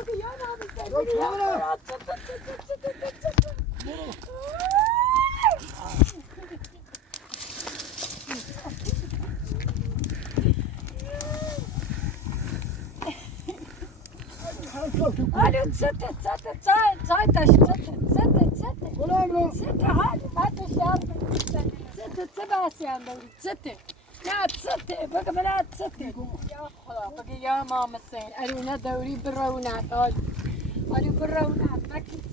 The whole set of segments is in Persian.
Hallo, zitten, Zeit, zitten. Zitten, hadi, hadi zitten, Sebastian, zitten. لا تصدق بقى بلا تصدق يا خلاص بقى يا ماما سين أنا دوري برونات أنا برونات ما كنت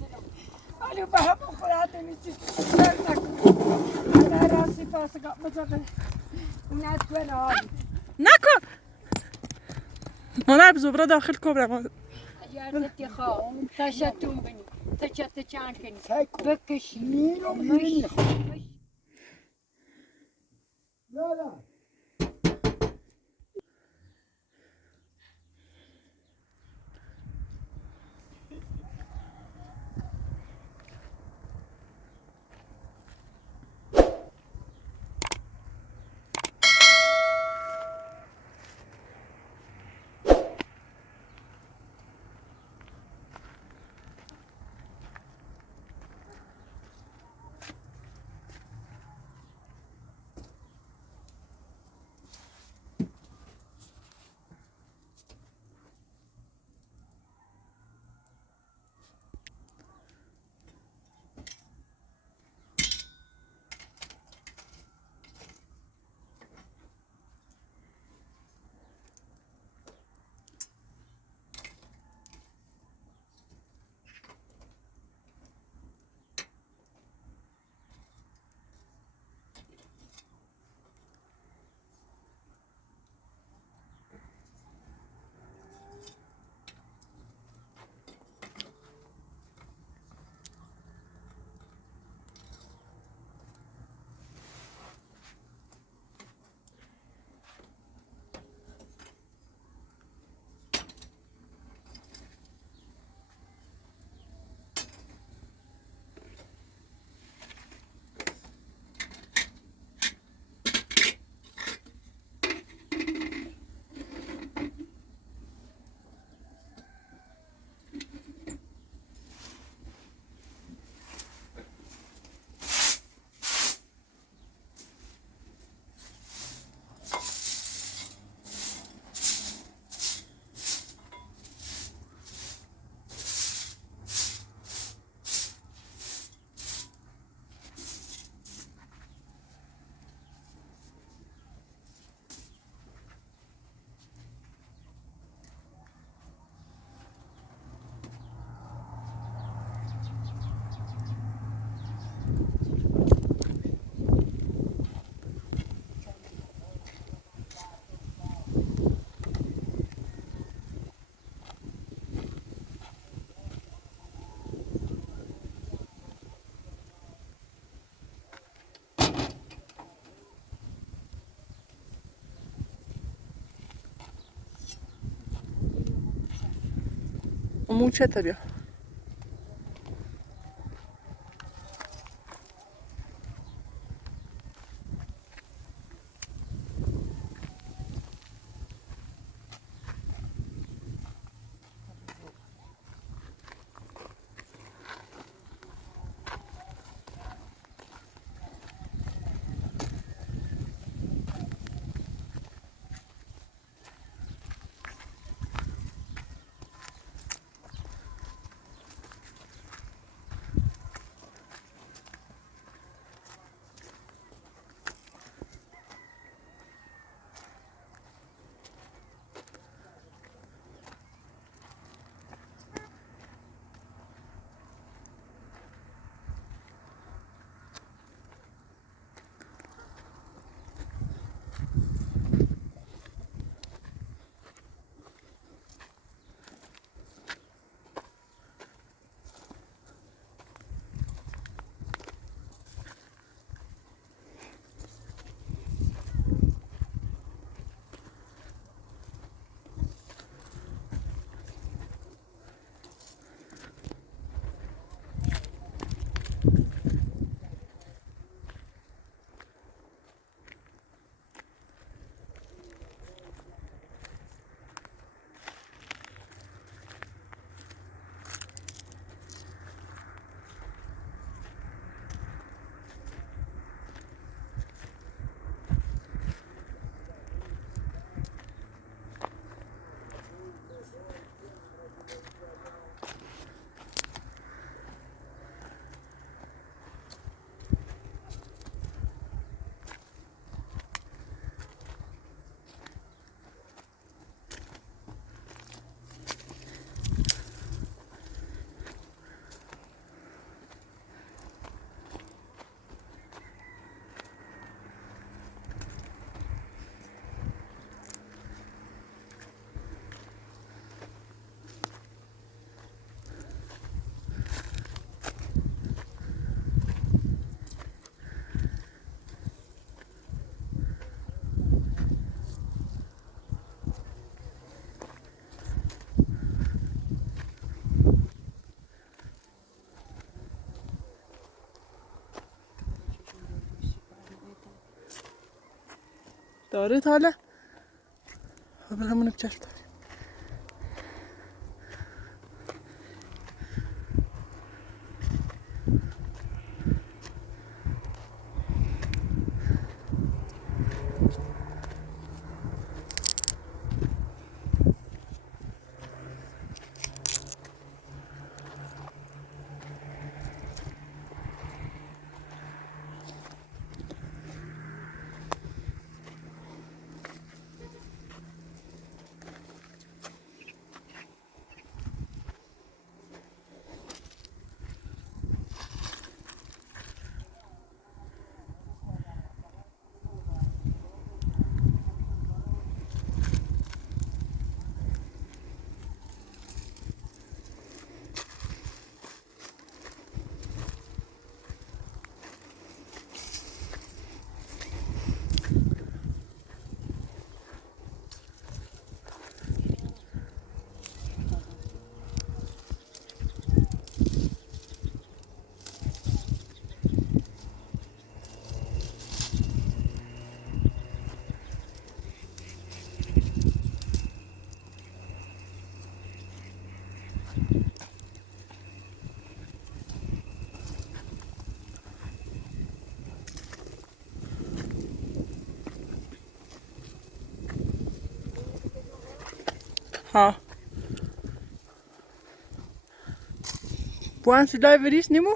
أنا بحب خلاص نجي أنا راسي فاسقة مثلا الناس وين هذه نکن مادر بزرگ داخل کبرم يا خاوم تشتم بني تشت چانكني بكشي مش لا موچه بیا داره تا حالا برامون بچشم داری. ها Puan se dai veris nimo?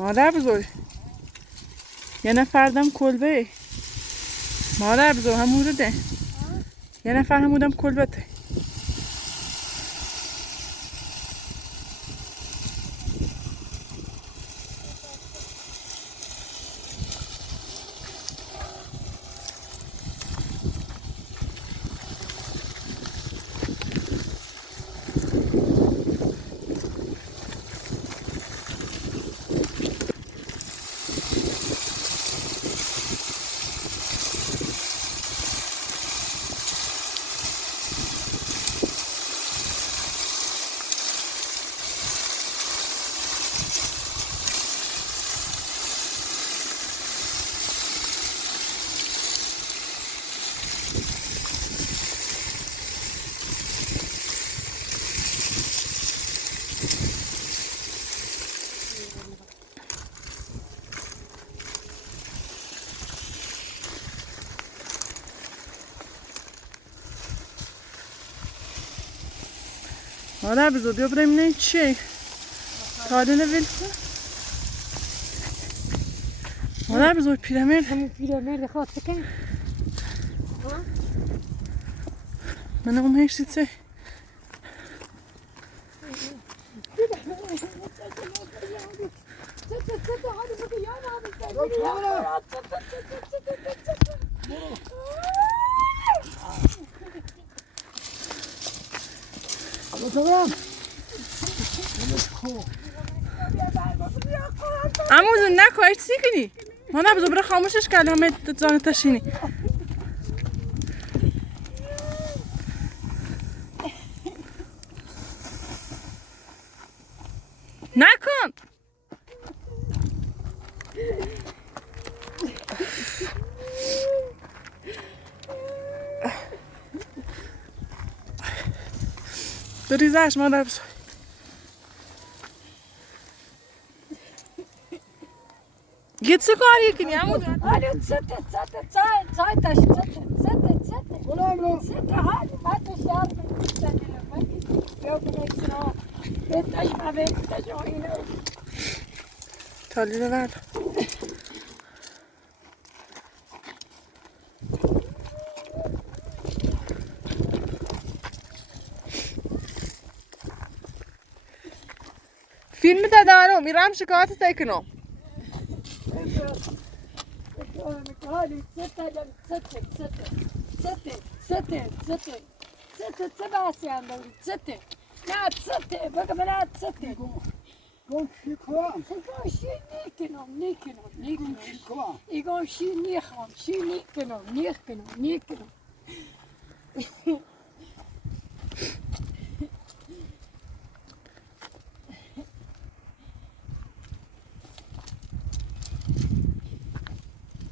مادر بزرگ یه نفردم کلبه مادر بزرگ همون ده یه نفر همودم کلبته مادر بزرگ بیا بریم نه چی تاله ویل کن مادر بزرگ پیرامید همون پیرامید خواست کن من اون هشتی چه بسرم عمو نکن ایت چی کنی مادر بزرگ برای خاموشش کرد همه زانه تشینی نکن بریزش مادر بزرگ گیت چه کاری کنی عمو جان الو سته چای تاش سته غلام سته حالی ما تشار یا کنیکشن بتاش ما بتاش اینو تالی رو ورد فیلم دارم میرم شکایت تکنم حالی سته باسیان داری سته نه سته بگم نه سته گم شکوام شی نیکنم شکوام ایگم شی نیکنم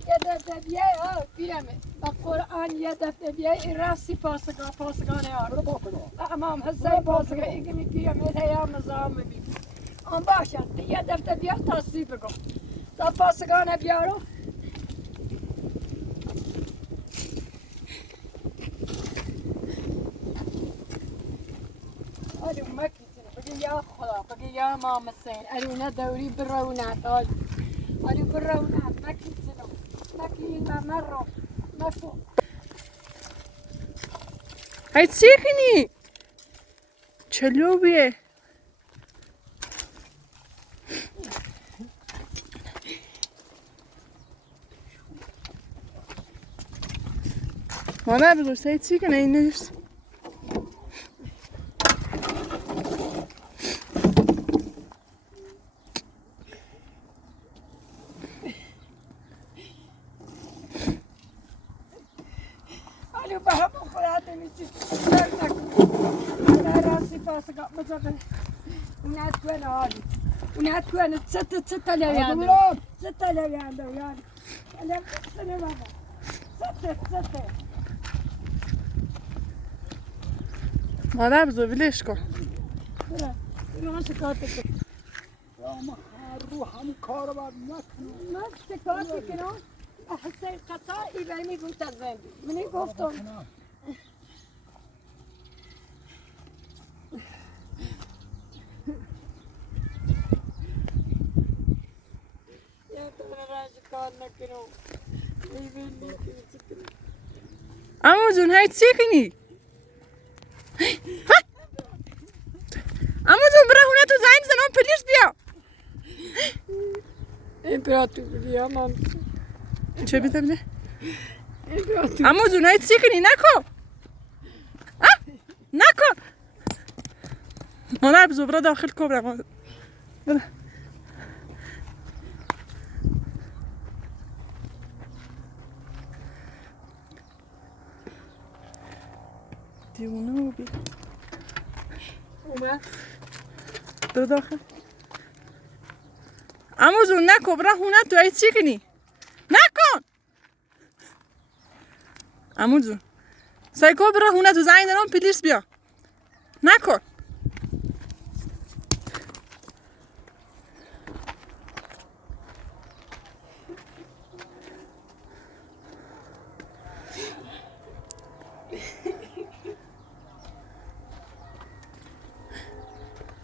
یه دفعه بیای ها پیرمه با قرآن یه دفعه بیای راستی پاسگانه ها برو باکنم امام حسین پاسگاه ایگمی پیرمه تیام نظام بی آن باشد یه دفعه بیا تصدیح بگم تا پاسگانه بیارو آره مکی بگی یا خدا بگی یا امام حسین ارونه دوری برونت آره برونت مکی مرو مفو های چی کنی چلو بیه مادر بزرگ سعید چی کنه این نشت آره به همون خورده میچی در نکن در راستی پاسگاه مزبه اونت کنه آره اونت کنه سته لویانده سته لویانده یاری الان بسنه بابا سته مادر بزرگ ویلش کن برو برو شکایت کن من هر رو همون کار باید نکنم من شکایت کنم حسین قطع ایبرمی بود از زندگی منی گفتم یا تو را شکایت نکنم ایبرمی کنم عمو جون های چی کنی عمو جون برای هونه تو زنگ زنم پلیس بیا امپراتور بیا من چه بیدم نه امپراتور عمو جون های چی کنی نکن نکن مادر بزرگ برای داخل کبرم برای دیونه رو بیا اومد برو داخل عمو جون نکن برای هونه تو های چی کنی نکن عمو جون سایکو برای هونه تو زنگ زنم پلیس بیا نکن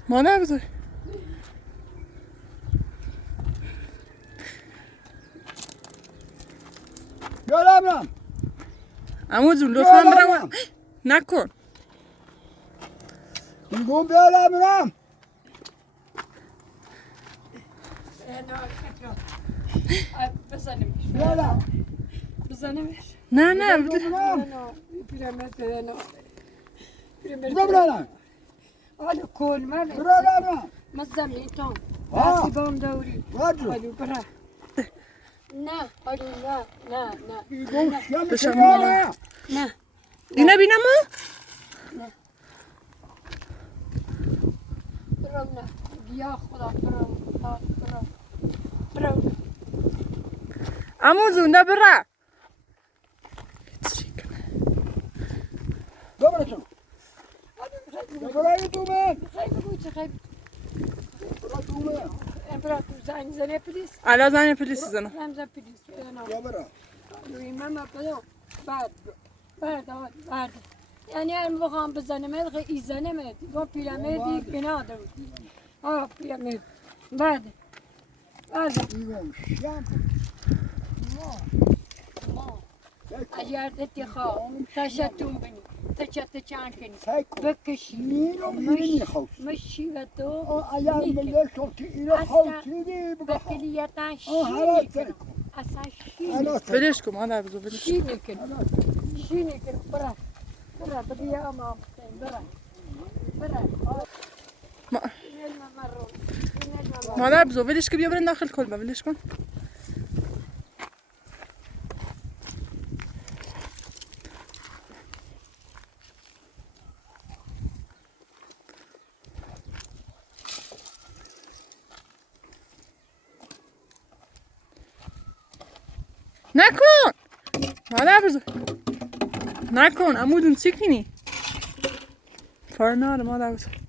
مادر بزرگ یادم عمو جون لطفا برم نکن میگم بیارم بزنیمش بیارم بزنیمش نه نه پیرمرد بدن برم حالا کل من برم من زمیتون آه. دستی بام دوری واجو حالا برا نه حالا نه میگم شیم بشم بیارم نه اینا بینمو برو نه بیا خدا برو برو عمو جون ده برا برم برای تو من خیلی بود خیلی برای تو من امپراتور زنگ زنه پلیس الان زن پلیس زنم زنگ پلیس یا برم روی من بدم بعد یعنی هم بخوام بزنم خیلی ایزنم با پیرمردی بنادم پیرمرد بعد میگم شیم اگر دتی خواه تشتون بینی تشت چند کنی سیکو بکشی میرم میرنی خوش مشی و تو اگر مله شوتی ایره خوشی دی بگه بکلیتا شی حالا نکنم سیکو اصلا شی حالا نکنم ولش کن مادر بزرگ ولش شی نکنم شی نکنم برا بدی اما برا ما... نلما مرو مادر بزرگ ولش کن بیا برن داخل کلبه ولش کن نکن مادر بزرگ نکن عمودون سیکنی فرنار مادر بزرگ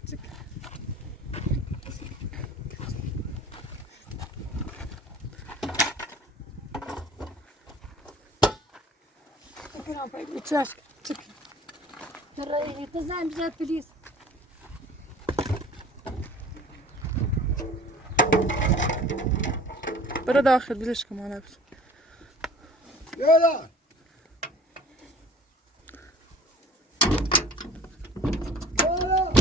نکنم باید بچشک چک ترى تزعم بزاف بليس برو داخل ولش کن مادر بزرگ یالا یالا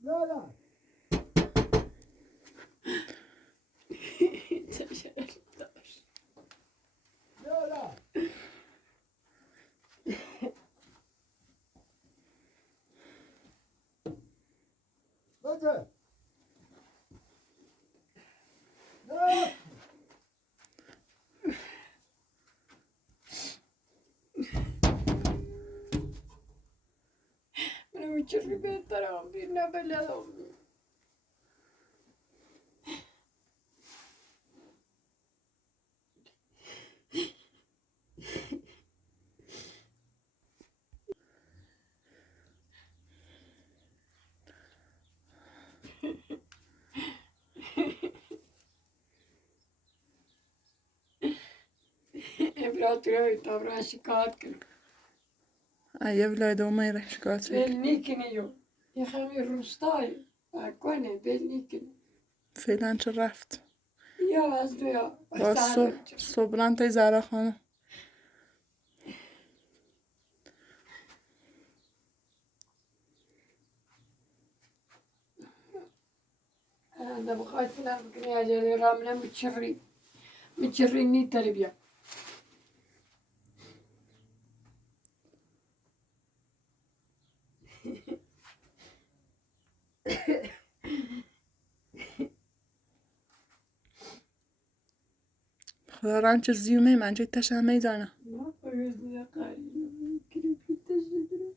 یالا یالا بده نه من میچربی بهترم بیر نبلدم امپراتوری تابرا شکایت کنم ایه ولای دومه ایره شکایت شد بل نیکنه یو یه خمی روستای کنه بل نیکنه فعلا چه رفت یا از دویا با صبران تای زهرا خانم انا بخاطر لا بكني اجل رامنا متشري ني تربيه خدا رنچ زیومه من جای تشم میزنه ما فوزنا قاعدين كده في التجديد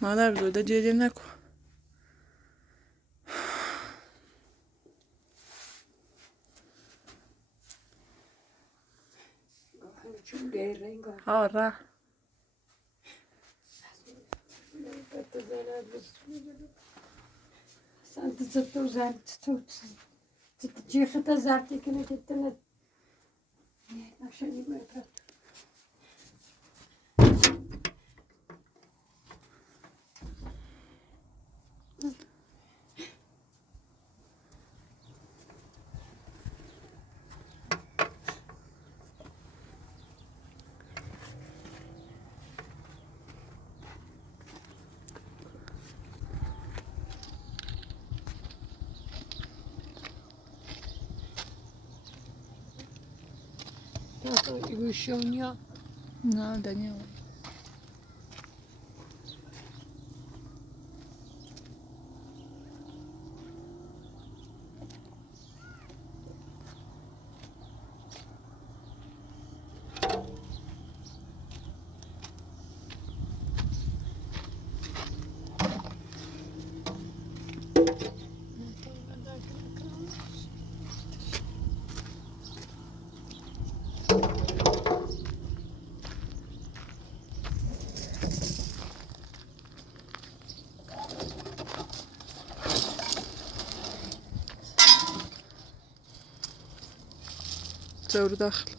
مادر بزرگ جدی نکن شو غير رنگا آره سنت ستة وزارت تجيخ تزارتي كنا تتلت عشان يبقى يقولون No, Daniel. تصور داخل.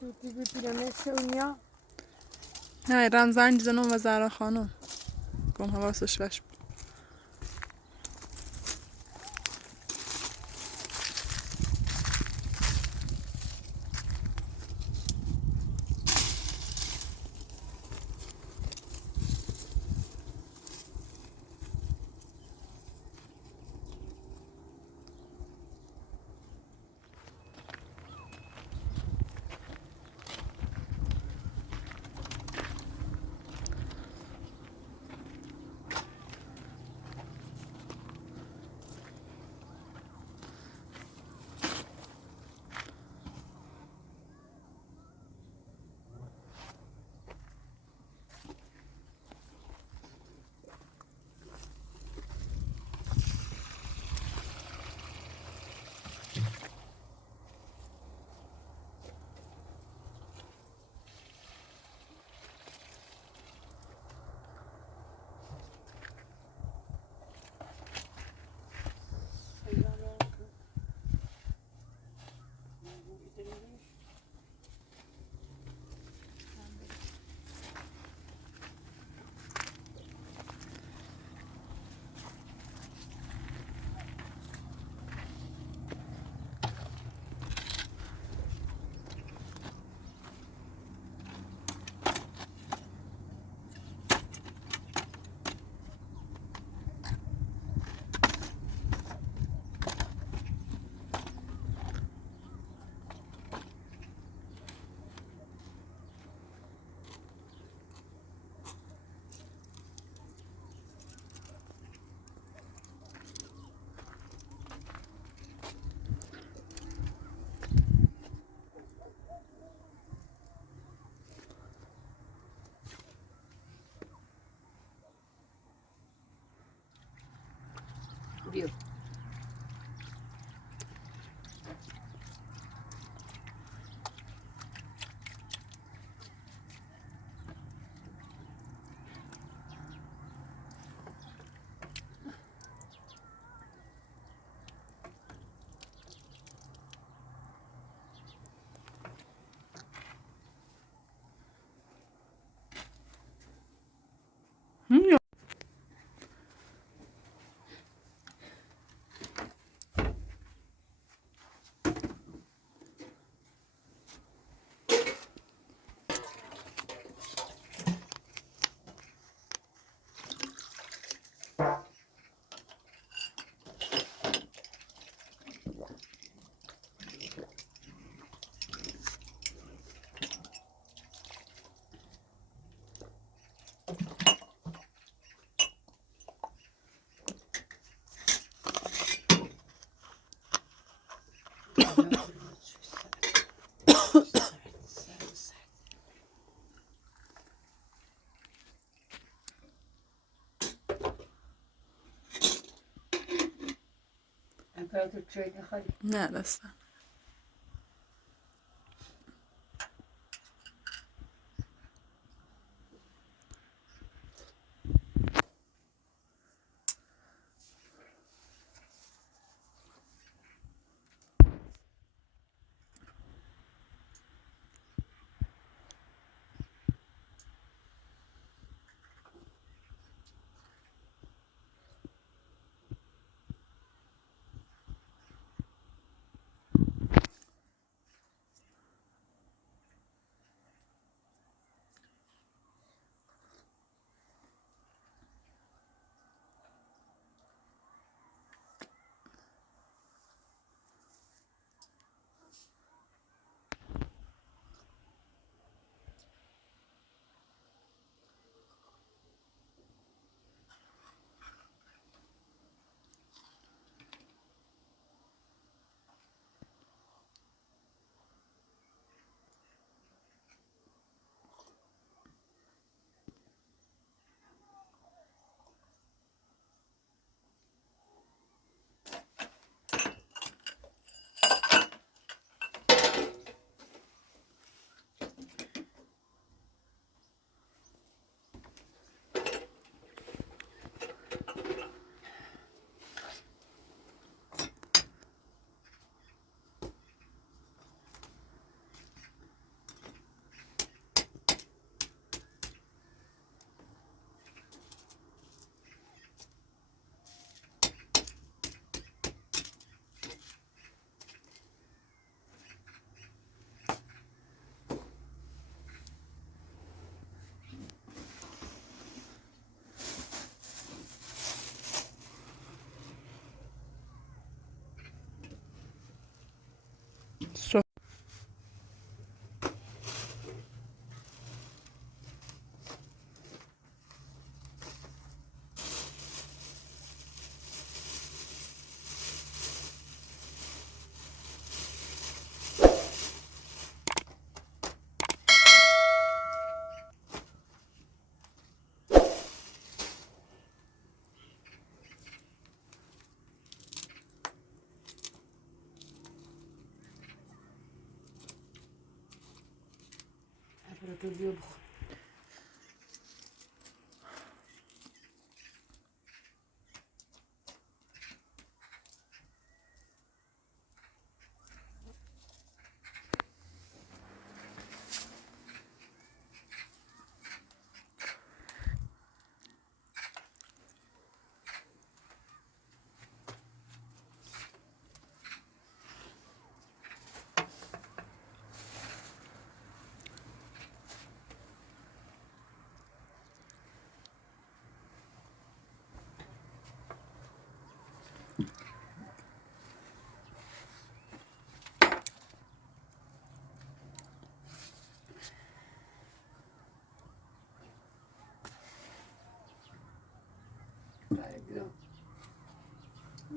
توتی بیتی نمیشه اونیا. نه رمزنج زنم و زهرا خانم گم حواسش وش بود. بیا. امپراتور چای نخوری؟ نه دستم تزيد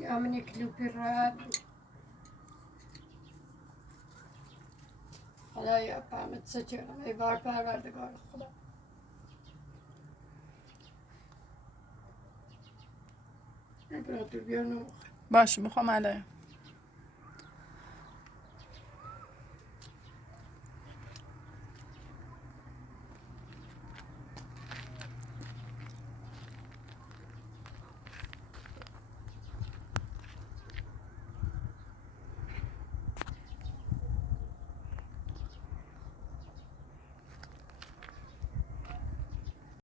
يا من يكلو بالراد خدا یا پامت سچرم ای بار پروردگار خدا امپراتور بیار نموخه باشه میخوام الان